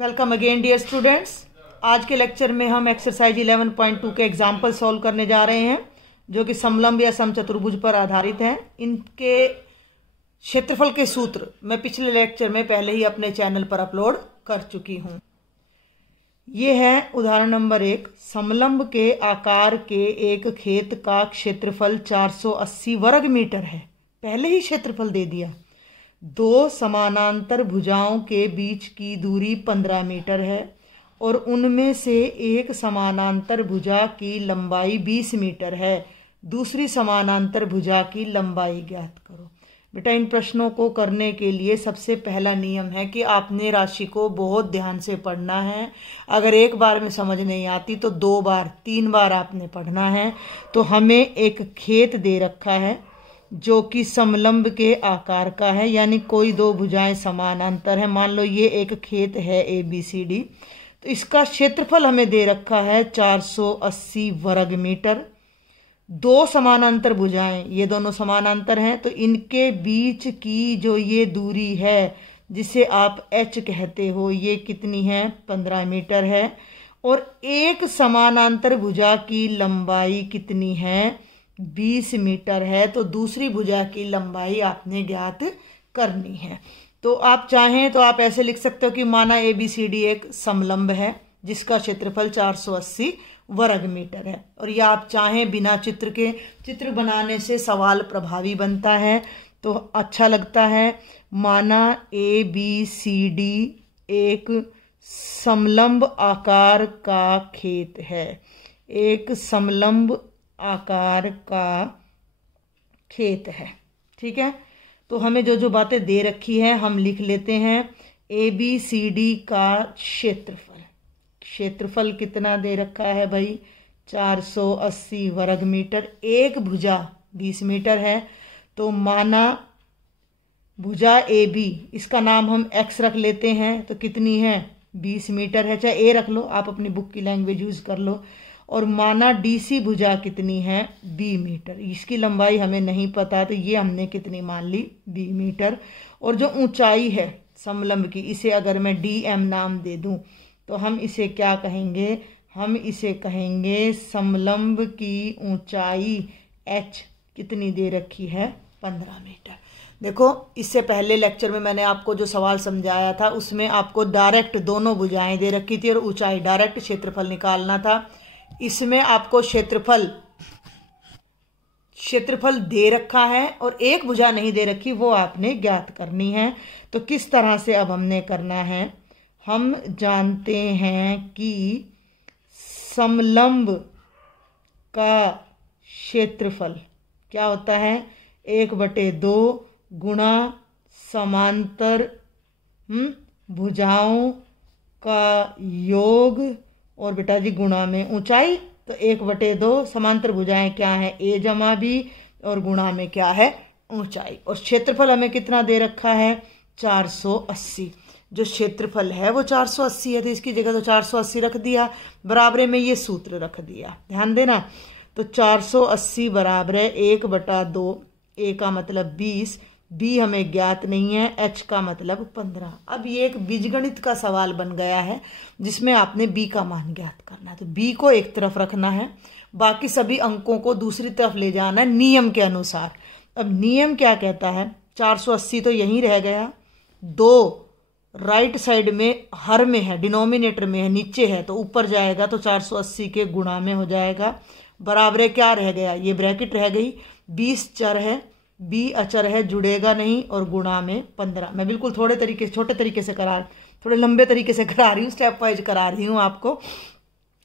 Welcome again dear students. आज के lecture में हम एक्सरसाइज 11.2 के एग्जाम्पल सॉल्व करने जा रहे हैं जो कि समलंब या समचतुर्भुज पर आधारित हैं। इनके क्षेत्रफल के सूत्र मैं पिछले लेक्चर में पहले ही अपने चैनल पर अपलोड कर चुकी हूं। ये है उदाहरण नंबर 1। समलंब के आकार के एक खेत का क्षेत्रफल 480 वर्ग मीटर है। पहले ही क्षेत्रफल दे दिया। दो समानांतर भुजाओं के बीच की दूरी 15 मीटर है और उनमें से एक समानांतर भुजा की लंबाई 20 मीटर है। दूसरी समानांतर भुजा की लंबाई ज्ञात करो। बेटा, इन प्रश्नों को करने के लिए सबसे पहला नियम है कि आपने राशि को बहुत ध्यान से पढ़ना है। अगर एक बार में समझ नहीं आती तो 2 बार 3 बार आपने पढ़ना है। तो हमें एक खेत दे रखा है जो कि समलंब के आकार का है, यानी कोई दो भुजाएं समानांतर है। मान लो ये एक खेत है ABCD, तो इसका क्षेत्रफल हमें दे रखा है 480 वर्ग मीटर। दो समानांतर भुजाएं, ये दोनों समानांतर हैं, तो इनके बीच की जो ये दूरी है जिसे आप H कहते हो, ये कितनी है? 15 मीटर है। और एक समानांतर भुजा की लंबाई कितनी है? 20 मीटर है। तो दूसरी भुजा की लंबाई आपने ज्ञात करनी है। तो आप चाहें तो आप ऐसे लिख सकते हो कि माना ABCD एक समलंब है जिसका क्षेत्रफल 480 वर्ग मीटर है। और या आप चाहें बिना चित्र के, चित्र बनाने से सवाल प्रभावी बनता है तो अच्छा लगता है। माना ABCD एक समलंब आकार का खेत है। एक समलंब आकार का खेत है। ठीक है, तो हमें जो जो बातें दे रखी है हम लिख लेते हैं। ABCD का क्षेत्रफल कितना दे रखा है भाई? 480 वर्ग मीटर। एक भुजा 20 मीटर है। तो माना भुजा AB, इसका नाम हम X रख लेते हैं, तो कितनी है? 20 मीटर है। चाहे A रख लो, आप अपनी बुक की लैंग्वेज यूज कर लो। और माना DC भुजा कितनी है? B meter. इसकी लंबाई हमें नहीं पता, तो ये हमने कितनी मान ली? B metre. और जो ऊंचाई है समलंब की, इसे अगर मैं DM नाम दे दूं तो हम इसे क्या कहेंगे? हम इसे कहेंगे समलंब की ऊंचाई H कितनी दे रखी है? 15 मीटर। देखो, इससे पहले लेक्चर में मैंने आपको जो सवाल समझाया था उसमें आपको डायरेक्ट दोनों भुजाएं दे रखी थी और ऊंचाई, डायरेक्ट क्षेत्रफल निकालना था। इसमें आपको क्षेत्रफल दे रखा है और एक भुजा नहीं दे रखी, वो आपने ज्ञात करनी है। तो किस तरह से अब हमने करना है? हम जानते हैं कि समलंब का क्षेत्रफल क्या होता है? 1/2 गुणा समांतर भुजाओं का योग और बेटा जी गुणा में ऊंचाई। तो 1/2 समांतर भुजाएं क्या है? A जमा B और गुणा में क्या है? ऊंचाई। और क्षेत्रफल हमें कितना दे रखा है? 480। जो क्षेत्रफल है वो 480 है, तो इसकी जगह तो 480 रख दिया। बराबर में ये सूत्र रख दिया, ध्यान देना। तो 480 बराबर है 1/2। A का मतलब 20, B हमें ज्ञात नहीं है, H का मतलब 15। अब ये एक बीजगणित का सवाल बन गया है जिसमें आपने B का मान ज्ञात करना है। तो B को एक तरफ रखना है, बाकी सभी अंकों को दूसरी तरफ ले जाना है नियम के अनुसार। अब नियम क्या कहता है? 480 तो यहीं रह गया। 2 राइट साइड में हर में है, डिनोमिनेटर में है, नीचे है, तो ऊपर जाएगा तो 480 के गुणा में हो जाएगा। बराबर क्या रह गया? ये ब्रैकेट रह गई। 20 चर है, B अचर है, जुड़ेगा नहीं, और गुणा में 15। मैं बिल्कुल छोटे तरीके से थोड़े लंबे तरीके से करा रही हूँ, स्टेप वाइज करा रही हूँ आपको।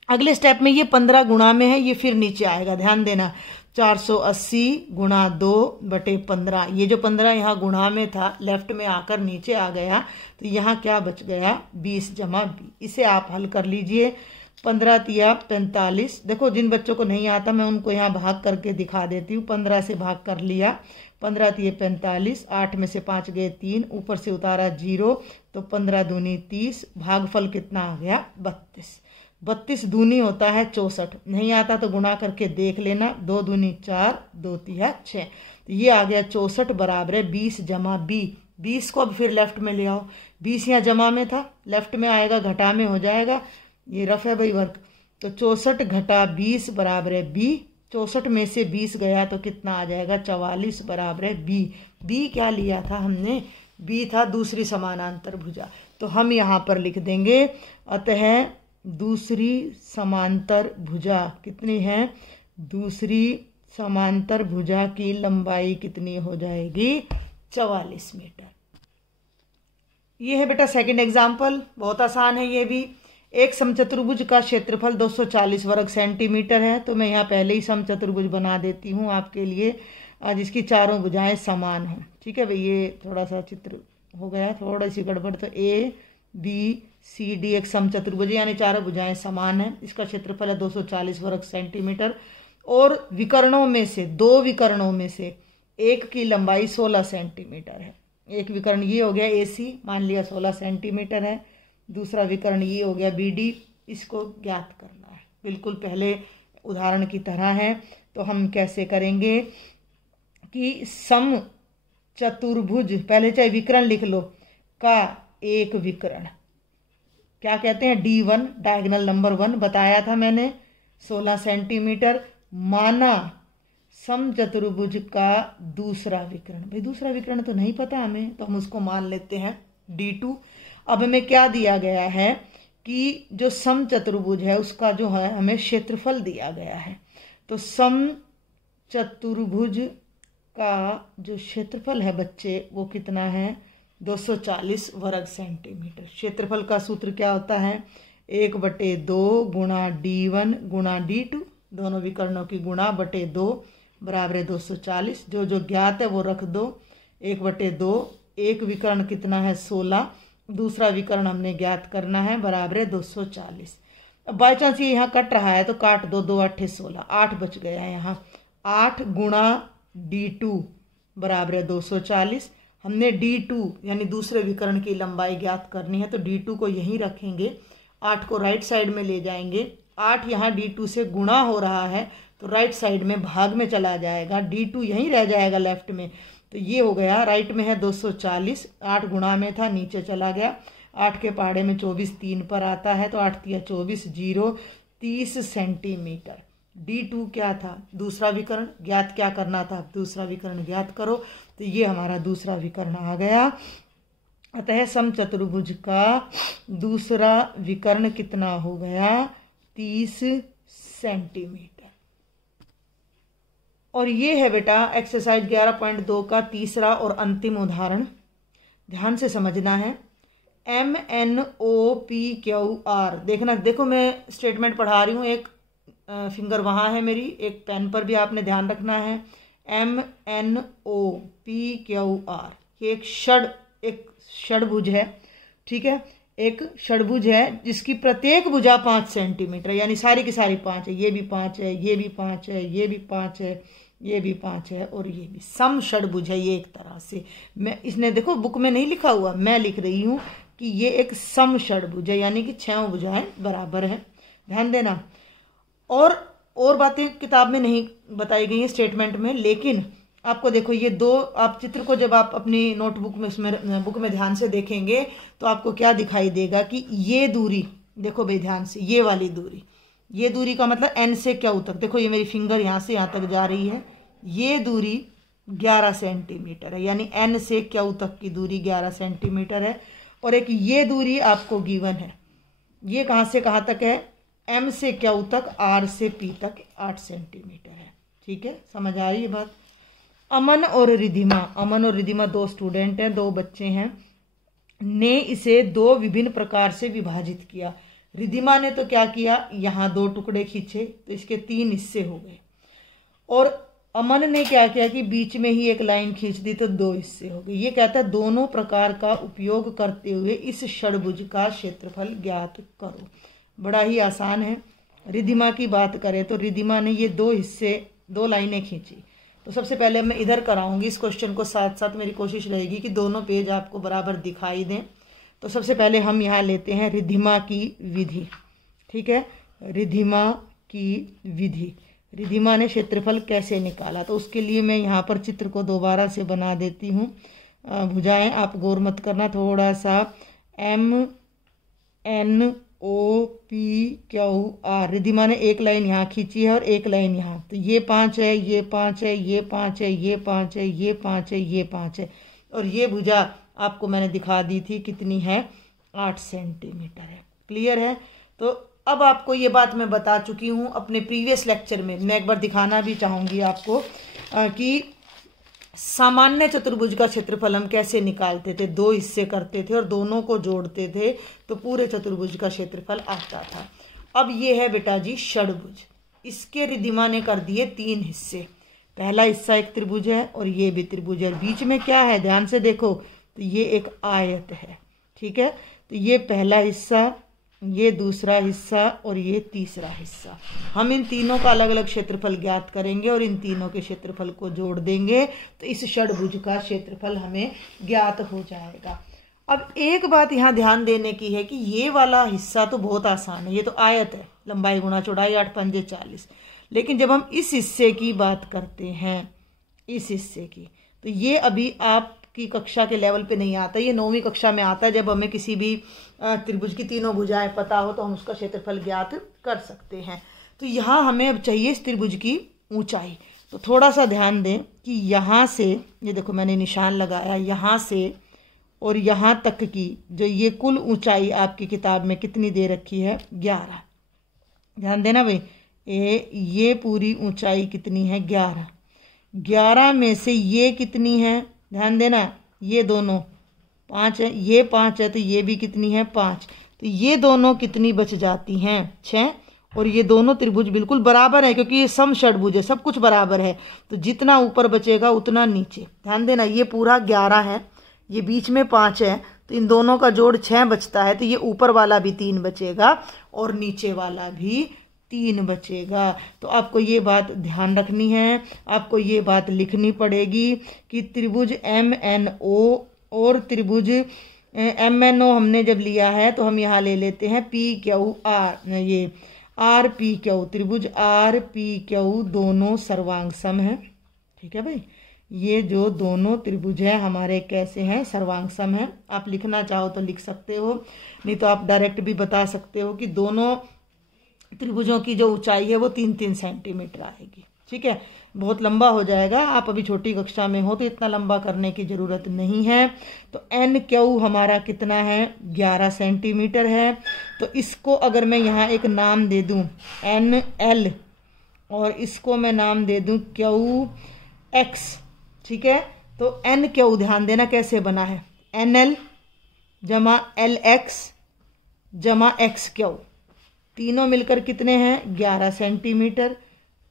अगले स्टेप में ये 15 गुणा में है, ये फिर नीचे आएगा, ध्यान देना। 480 गुणा 2/15। ये जो 15 यहाँ गुणा में था लेफ्ट में आकर नीचे आ गया, तो यहाँ क्या बच गया? 20 जमा B। इसे आप हल कर लीजिए। 15 तिया 45। देखो, जिन बच्चों को नहीं आता मैं उनको यहाँ भाग करके दिखा देती हूँ। 15 से भाग कर लिया, 15 तिया 45, 8 में से 5 गए 3, ऊपर से उतारा 0, तो 15 दूनी 30। भागफल कितना आ गया? 32। 32 दूनी होता है 64। नहीं आता तो गुणा करके देख लेना। 2 दूनी 4, 2 तिया 6। तो ये आ गया 64 बराबर है 20 जमा B। 20 को अब फिर लेफ्ट में ले आओ, 20 यहाँ जमा में था, लेफ्ट में आएगा, घटा में हो जाएगा, ये रफ है भाई वर्क। तो 64 घटा 20 बराबर है बी, 64 में से 20 गया तो कितना आ जाएगा 44 बराबर है बी। बी क्या लिया था हमने, बी था दूसरी समानांतर भुजा, तो हम यहाँ पर लिख देंगे अतः दूसरी समांतर भुजा कितनी है, दूसरी समांतर भुजा की लंबाई कितनी हो जाएगी 44 मीटर। ये है बेटा सेकंड एग्जाम्पल, बहुत आसान है ये भी। एक समचतुर्भुज का क्षेत्रफल 240 वर्ग सेंटीमीटर है, तो मैं यहाँ पहले ही समचतुर्भुज बना देती हूँ आपके लिए, जिसकी चारों भुजाएं समान हों। ठीक है भाई, ये थोड़ा सा चित्र हो गया थोड़ी सी गड़बड़, तो ए बी सी डी एक समचतुर्भुज यानी चारों भुजाएं समान है, इसका क्षेत्रफल है 240 वर्ग सेंटीमीटर, और विकर्णों में से, दो विकर्णों में से एक की लंबाई 16 सेंटीमीटर है। एक विकर्ण ये हो गया ए सी, मान लिया 16 सेंटीमीटर है, दूसरा विकर्ण ये हो गया बी डी, इसको ज्ञात करना है, बिल्कुल पहले उदाहरण की तरह है। तो हम कैसे करेंगे कि सम चतुर्भुज, पहले चाहे विकर्ण लिख लो, का एक विकर्ण क्या कहते हैं D1, डायगोनल नंबर 1 बताया था मैंने 16 सेंटीमीटर, माना समचतुर्भुज का दूसरा विकर्ण, भाई दूसरा विकर्ण तो नहीं पता हमें, तो हम उसको मान लेते हैं D2। अब हमें क्या दिया गया है कि जो समचतुर्भुज है उसका जो है हमें क्षेत्रफल दिया गया है, तो समचतुर्भुज का जो क्षेत्रफल है बच्चे वो कितना है 240 वर्ग सेंटीमीटर। क्षेत्रफल का सूत्र क्या होता है 1/2 गुणा D1 गुणा D2, दोनों विकर्णों की गुणा बटे 2 बराबर 240। जो जो ज्ञात है वो रख दो, 1/2, एक विकर्ण कितना है 16, दूसरा विकर्ण हमने ज्ञात करना है बराबर 240। अब बाई चांस ये यहाँ कट रहा है तो काट दो, 2 8 16, 8 बच गया है यहाँ, 8 गुणा D2 बराबर 240। हमने D2 यानी दूसरे विकर्ण की लंबाई ज्ञात करनी है, तो D2 को यहीं रखेंगे, 8 को राइट साइड में ले जाएंगे, 8 यहाँ D2 से गुणा हो रहा है तो राइट साइड में भाग में चला जाएगा, D2 यहीं रह जाएगा लेफ्ट में, तो ये हो गया राइट में है 240, 8 गुणा में था नीचे चला गया, 8 के पहाड़े में 24 3 पर आता है, तो 8 तिया 24, 0 30 सेंटीमीटर। D2 क्या था दूसरा विकर्ण, ज्ञात क्या करना था, दूसरा विकर्ण ज्ञात करो, तो ये हमारा दूसरा विकर्ण आ गया। अतः समचतुर्भुज का दूसरा विकर्ण कितना हो गया 30 सेंटीमीटर। और ये है बेटा एक्सरसाइज 11.2 का तीसरा और अंतिम उदाहरण, ध्यान से समझना है। MNOPQR देखना, देखो मैं स्टेटमेंट पढ़ा रही हूँ, एक फिंगर वहाँ है मेरी, एक पेन पर भी आपने ध्यान रखना है। MNOPQR ये एक षडभुज है, ठीक है, एक षडभुज है जिसकी प्रत्येक भुजा 5 सेंटीमीटर, यानी सारी की सारी 5 है, ये भी 5 है, ये भी 5 है, ये भी 5 है, ये भी 5 है, और ये भी सम षडभुज है। ये एक तरह से मैं, इसने देखो बुक में नहीं लिखा हुआ, मैं लिख रही हूँ कि ये एक सम षडभुज है, यानी कि 6 भुजाएं बराबर है, ध्यान देना। और बातें किताब में नहीं बताई गई हैं स्टेटमेंट में, लेकिन आपको देखो ये दो, आप चित्र को जब आप अपनी नोटबुक में उसमें बुक में ध्यान से देखेंगे तो आपको क्या दिखाई देगा कि ये दूरी देखो भाई ध्यान से, ये वाली दूरी, ये दूरी का मतलब N से Q तक, देखो ये मेरी फिंगर यहाँ से यहाँ तक जा रही है, ये दूरी 11 सेंटीमीटर है, यानी N से Q तक की दूरी 11 सेंटीमीटर है। और एक ये दूरी आपको गिवन है, ये कहाँ से कहाँ तक है, M से Q तक, R से P तक 8 सेंटीमीटर है। ठीक है, समझ आ रही है बात। अमन और रिधिमा 2 स्टूडेंट हैं, 2 बच्चे हैं, ने इसे 2 विभिन्न प्रकार से विभाजित किया। रिधिमा ने तो क्या किया, यहाँ 2 टुकड़े खींचे तो इसके 3 हिस्से हो गए, और अमन ने क्या किया कि बीच में ही एक लाइन खींच दी तो 2 हिस्से हो गए। ये कहता है दोनों प्रकार का उपयोग करते हुए इस षडभुज का क्षेत्रफल ज्ञात करो। बड़ा ही आसान है। रिधिमा की बात करें तो रिधिमा ने ये 2 हिस्से, 2 लाइनें खींची। तो सबसे पहले मैं इधर कराऊंगी इस क्वेश्चन को, साथ साथ मेरी कोशिश रहेगी कि दोनों पेज आपको बराबर दिखाई दें। तो सबसे पहले हम यहाँ लेते हैं रिधिमा की विधि। ठीक है, रिधिमा की विधि, रिधिमा ने क्षेत्रफल कैसे निकाला, तो उसके लिए मैं यहाँ पर चित्र को दोबारा से बना देती हूँ। भुजाएं, आप गौर मत करना थोड़ा सा। MNOPQR, रिद्धिमा ने एक लाइन यहाँ खींची है और एक लाइन यहाँ, तो ये 5 है, ये 5 है, ये 5 है, ये 5 है, ये 5 है, ये 5 है, और ये भुजा आपको मैंने दिखा दी थी कितनी है, 8 सेंटीमीटर है। क्लियर है? तो अब आपको ये बात मैं बता चुकी हूँ अपने प्रीवियस लेक्चर में। मैं एक बार दिखाना भी चाहूँगी आपको कि सामान्य चतुर्भुज का क्षेत्रफल हम कैसे निकालते थे। 2 हिस्से करते थे और दोनों को जोड़ते थे तो पूरे चतुर्भुज का क्षेत्रफल आता था। अब ये है बेटा जी षडभुज, इसके रिद्धिमा ने कर दिए 3 हिस्से। पहला हिस्सा एक त्रिभुज है और ये भी त्रिभुज है, और बीच में क्या है ध्यान से देखो, तो ये एक आयत है। ठीक है, तो ये पहला हिस्सा, ये दूसरा हिस्सा और ये तीसरा हिस्सा। हम इन तीनों का अलग अलग क्षेत्रफल ज्ञात करेंगे और इन तीनों के क्षेत्रफल को जोड़ देंगे तो इस षडभुज का क्षेत्रफल हमें ज्ञात हो जाएगा। अब एक बात यहाँ ध्यान देने की है कि ये वाला हिस्सा तो बहुत आसान है, ये तो आयत है, लंबाई गुणा चौड़ाई 8 पंजे 40। लेकिन जब हम इस हिस्से की बात करते हैं, इस हिस्से की, तो ये अभी आपकी कक्षा के लेवल पे नहीं आता, ये 9वीं कक्षा में आता है। जब हमें किसी भी त्रिभुज की तीनों भुजाएं पता हो तो हम उसका क्षेत्रफल ज्ञात कर सकते हैं। तो यहाँ हमें अब चाहिए इस त्रिभुज की ऊंचाई। तो थोड़ा सा ध्यान दें कि यहाँ से, ये देखो मैंने निशान लगाया, यहाँ से और यहाँ तक की जो ये कुल ऊंचाई आपकी किताब में कितनी दे रखी है, 11। ध्यान देना भाई, ये पूरी ऊंचाई कितनी है, 11। 11 में से ये कितनी है, ध्यान देना, ये दोनों 5 है, ये 5 है, तो ये भी कितनी है, 5। तो ये दोनों कितनी बच जाती हैं, 6। और ये दोनों त्रिभुज बिल्कुल बराबर है क्योंकि ये सम षडभुज है, सब कुछ बराबर है, तो जितना ऊपर बचेगा उतना नीचे। ध्यान देना, ये पूरा 11 है, ये बीच में 5 है, तो इन दोनों का जोड़ 6 बचता है, तो ये ऊपर वाला भी 3 बचेगा और नीचे वाला भी 3 बचेगा। तो आपको ये बात ध्यान रखनी है, आपको ये बात लिखनी पड़ेगी कि त्रिभुज MNO और त्रिभुज MNO हमने जब लिया है तो हम यहाँ ले लेते हैं PQR, ये RPQ, त्रिभुज RPQ दोनों सर्वांग सम है। ठीक है भाई, ये जो दोनों त्रिभुज है हमारे कैसे हैं, सर्वांग सम है। आप लिखना चाहो तो लिख सकते हो, नहीं तो आप डायरेक्ट भी बता सकते हो कि दोनों त्रिभुजों की जो ऊंचाई है वो 3-3 सेंटीमीटर आएगी। ठीक है, बहुत लंबा हो जाएगा, आप अभी छोटी कक्षा में हो तो इतना लंबा करने की ज़रूरत नहीं है। तो NQ हमारा कितना है, 11 सेंटीमीटर है। तो इसको अगर मैं यहाँ एक नाम दे दूँ NL और इसको मैं नाम दे दूँ QX, ठीक है, तो NQ ध्यान देना कैसे बना है, NL जमा LX जमा XQ, तीनों मिलकर कितने हैं, 11 सेंटीमीटर।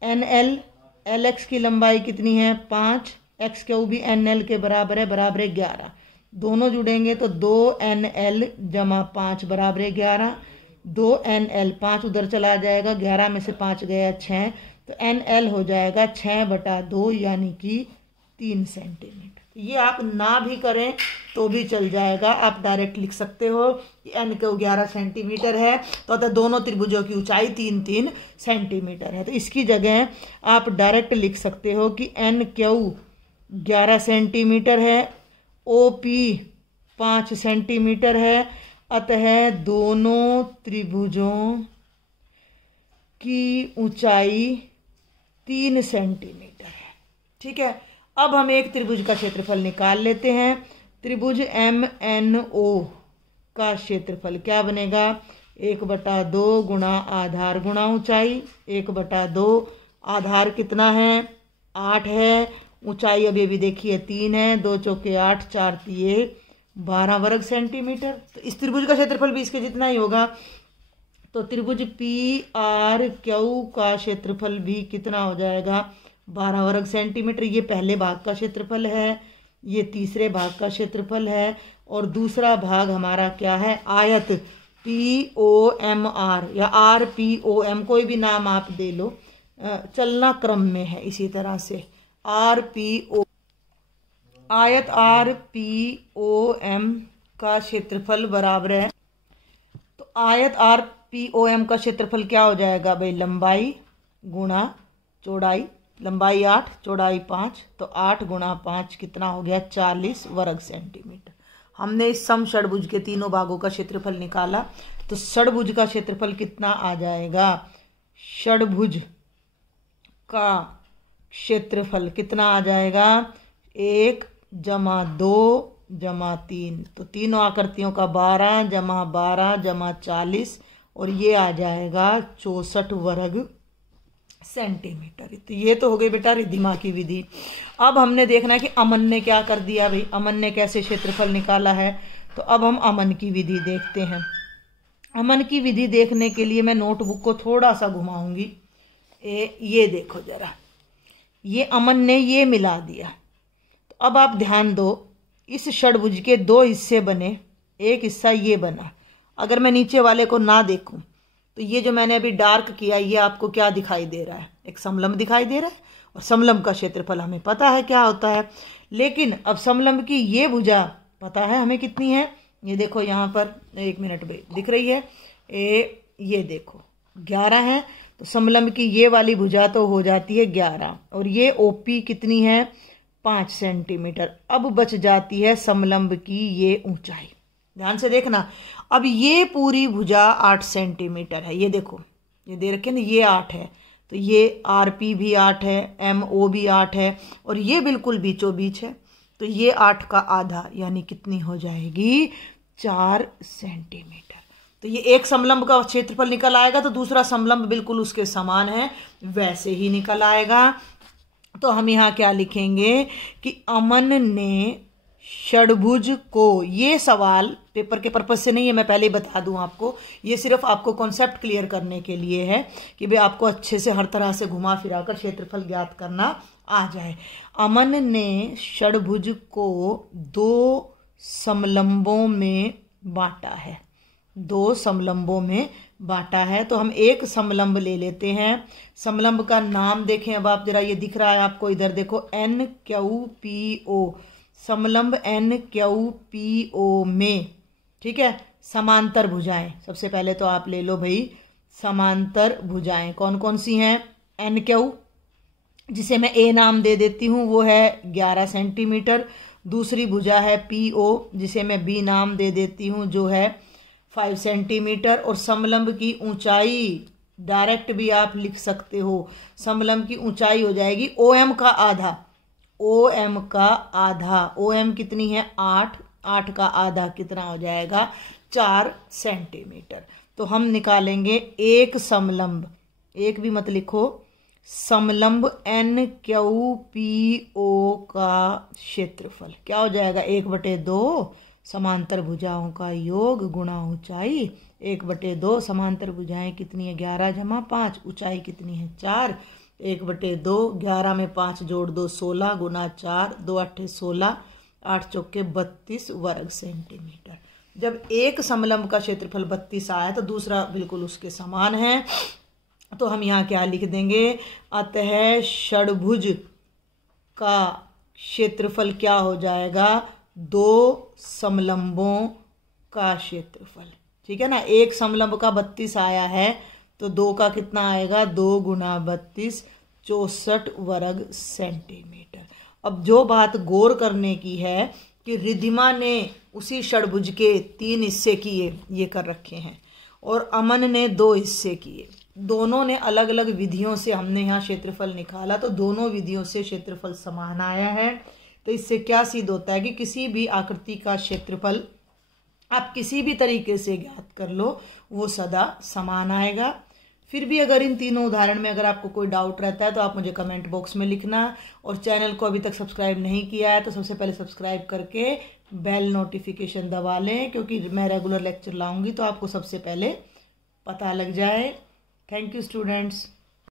NL LX की लंबाई कितनी है, 5, XQ भी NL के बराबर है, बराबर है 11। दोनों जुड़ेंगे तो 2NL जमा 5 बराबर है 11। 2NL, 5 उधर चला जाएगा, 11 में से 5 गया 6, तो NL हो जाएगा 6/2 यानी कि 3 सेंटीमीटर। ये आप ना भी करें तो भी चल जाएगा, आप डायरेक्ट लिख सकते हो कि NQ 11 सेंटीमीटर है, तो अतः दोनों त्रिभुजों की ऊंचाई 3-3 सेंटीमीटर है। तो इसकी जगह आप डायरेक्ट लिख सकते हो कि NQ 11 सेंटीमीटर है, OP 5 सेंटीमीटर है, अतः दोनों त्रिभुजों की ऊंचाई 3 सेंटीमीटर है। ठीक है, अब हम एक त्रिभुज का क्षेत्रफल निकाल लेते हैं। त्रिभुज MNO का क्षेत्रफल क्या बनेगा, 1/2 गुणा आधार गुणा ऊंचाई, 1/2। आधार कितना है, 8 है, ऊंचाई अभी अभी देखिए 3 है, 2 चौके 8, 4 तिये 12 वर्ग सेंटीमीटर। तो इस त्रिभुज का क्षेत्रफल भी इसके जितना ही होगा। तो त्रिभुज PRQ का क्षेत्रफल भी कितना हो जाएगा, 12 वर्ग सेंटीमीटर। ये पहले भाग का क्षेत्रफल है, ये तीसरे भाग का क्षेत्रफल है, और दूसरा भाग हमारा क्या है, आयत POMR या RPOM, कोई भी नाम आप दे लो, चलना क्रम में है। इसी तरह से RPO, आयत RPOM का क्षेत्रफल बराबर है, तो आयत RPOM का क्षेत्रफल क्या हो जाएगा भाई, लंबाई गुणा चौड़ाई, लंबाई 8, चौड़ाई 5, तो 8 गुणा 5 कितना हो गया 40 वर्ग सेंटीमीटर। हमने इस सम षडभुज के तीनों भागों का क्षेत्रफल निकाला, तो षडभुज का क्षेत्रफल कितना आ जाएगा, षडभुज का क्षेत्रफल कितना आ जाएगा 1 जमा 2 जमा 3, तो तीनों आकृतियों का 12 जमा 12 जमा 40 और ये आ जाएगा 64 वर्ग सेंटीमीटर। तो ये तो हो गई बेटा रिद्धिमा की विधि। अब हमने देखना है कि अमन ने क्या कर दिया भाई, अमन ने कैसे क्षेत्रफल निकाला है। तो अब हम अमन की विधि देखते हैं। अमन की विधि देखने के लिए मैं नोटबुक को थोड़ा सा घुमाऊंगी। ये देखो जरा, ये अमन ने ये मिला दिया। तो अब आप ध्यान दो, इस षडभुज के 2 हिस्से बने, एक हिस्सा ये बना। अगर मैं नीचे वाले को ना देखूं तो ये जो मैंने अभी डार्क किया ये आपको क्या दिखाई दे रहा है, एक समलंब दिखाई दे रहा है। और समलंब का क्षेत्रफल हमें पता है क्या होता है, लेकिन अब समलंब की ये भुजा पता है हमें कितनी है। ये देखो यहाँ पर 1 मिनट में दिख रही है, ये देखो 11 है। तो समलंब की ये वाली भुजा तो हो जाती है 11 और ये ओपी कितनी है 5 सेंटीमीटर। अब बच जाती है समलंब की ये ऊंचाई, ध्यान से देखना। अब ये पूरी भुजा 8 सेंटीमीटर है, ये देखो ये दे रखे ना, ये 8 है, तो ये आरपी भी 8 है, एमओ भी 8 है और ये बिल्कुल बीचों बीच है। तो ये 8 का आधा यानी कितनी हो जाएगी 4 सेंटीमीटर। तो ये एक समलंब का क्षेत्रफल निकल आएगा, तो दूसरा समलंब बिल्कुल उसके समान है वैसे ही निकल आएगा। तो हम यहाँ क्या लिखेंगे कि अमन ने षडभुज को, ये सवाल पेपर के पर्पज से नहीं है, मैं पहले ही बता दूं आपको, ये सिर्फ आपको कॉन्सेप्ट क्लियर करने के लिए है कि भाई आपको अच्छे से हर तरह से घुमा फिरा कर क्षेत्रफल ज्ञात करना आ जाए। अमन ने षडभुज को 2 समलंबों में बांटा है, 2 समलंबों में बांटा है। तो हम एक समलंब ले लेते हैं। समलंब का नाम देखें, अब आप जरा, ये दिख रहा है आपको, इधर देखो NQPO, समलंब NQPO में, ठीक है, समांतर भुजाएं। सबसे पहले तो आप ले लो भाई समांतर भुजाएं कौन कौन सी हैं। NQ, जिसे मैं A नाम दे देती हूँ, वो है 11 सेंटीमीटर। दूसरी भुजा है PO, जिसे मैं B नाम दे देती हूँ, जो है 5 सेंटीमीटर। और समलंब की ऊंचाई डायरेक्ट भी आप लिख सकते हो, समलंब की ऊंचाई हो जाएगी OM का आधा, OM का आधा। OM कितनी है 8, 8 का आधा कितना हो जाएगा 4 सेंटीमीटर। तो हम निकालेंगे एक समलंब, एक भी मत लिखो, समलंब NQPO का क्षेत्रफल क्या हो जाएगा 1/2 समांतर भुजाओं का योग गुणा ऊंचाई। 1/2 समांतर भुजाएं कितनी है 11 जमा 5, ऊंचाई कितनी है 4, 1/2, 11 में 5 जोड़ दो 16 गुना 4, 2 8 16, 8 चौके 32 वर्ग सेंटीमीटर। जब एक समलंब का क्षेत्रफल 32 आया तो दूसरा बिल्कुल उसके समान है। तो हम यहाँ क्या लिख देंगे, अतः षडभुज का क्षेत्रफल क्या हो जाएगा 2 समलंबों का क्षेत्रफल, ठीक है ना। एक समलंब का 32 आया है तो 2 का कितना आएगा 2 गुना 32, 64 वर्ग सेंटीमीटर। अब जो बात गौर करने की है कि रिद्धिमा ने उसी षडभुज के 3 हिस्से किए, ये कर रखे हैं, और अमन ने 2 हिस्से किए। दोनों ने अलग अलग विधियों से हमने यहाँ क्षेत्रफल निकाला, तो दोनों विधियों से क्षेत्रफल समान आया है। तो इससे क्या सिद्ध होता है कि किसी भी आकृति का क्षेत्रफल आप किसी भी तरीके से ज्ञात कर लो, वो सदा समान आएगा। फिर भी अगर इन तीनों उदाहरण में अगर आपको कोई डाउट रहता है तो आप मुझे कमेंट बॉक्स में लिखना, और चैनल को अभी तक सब्सक्राइब नहीं किया है तो सबसे पहले सब्सक्राइब करके बेल नोटिफिकेशन दबा लें, क्योंकि मैं रेगुलर लेक्चर लाऊंगी तो आपको सबसे पहले पता लग जाए। Thank you students.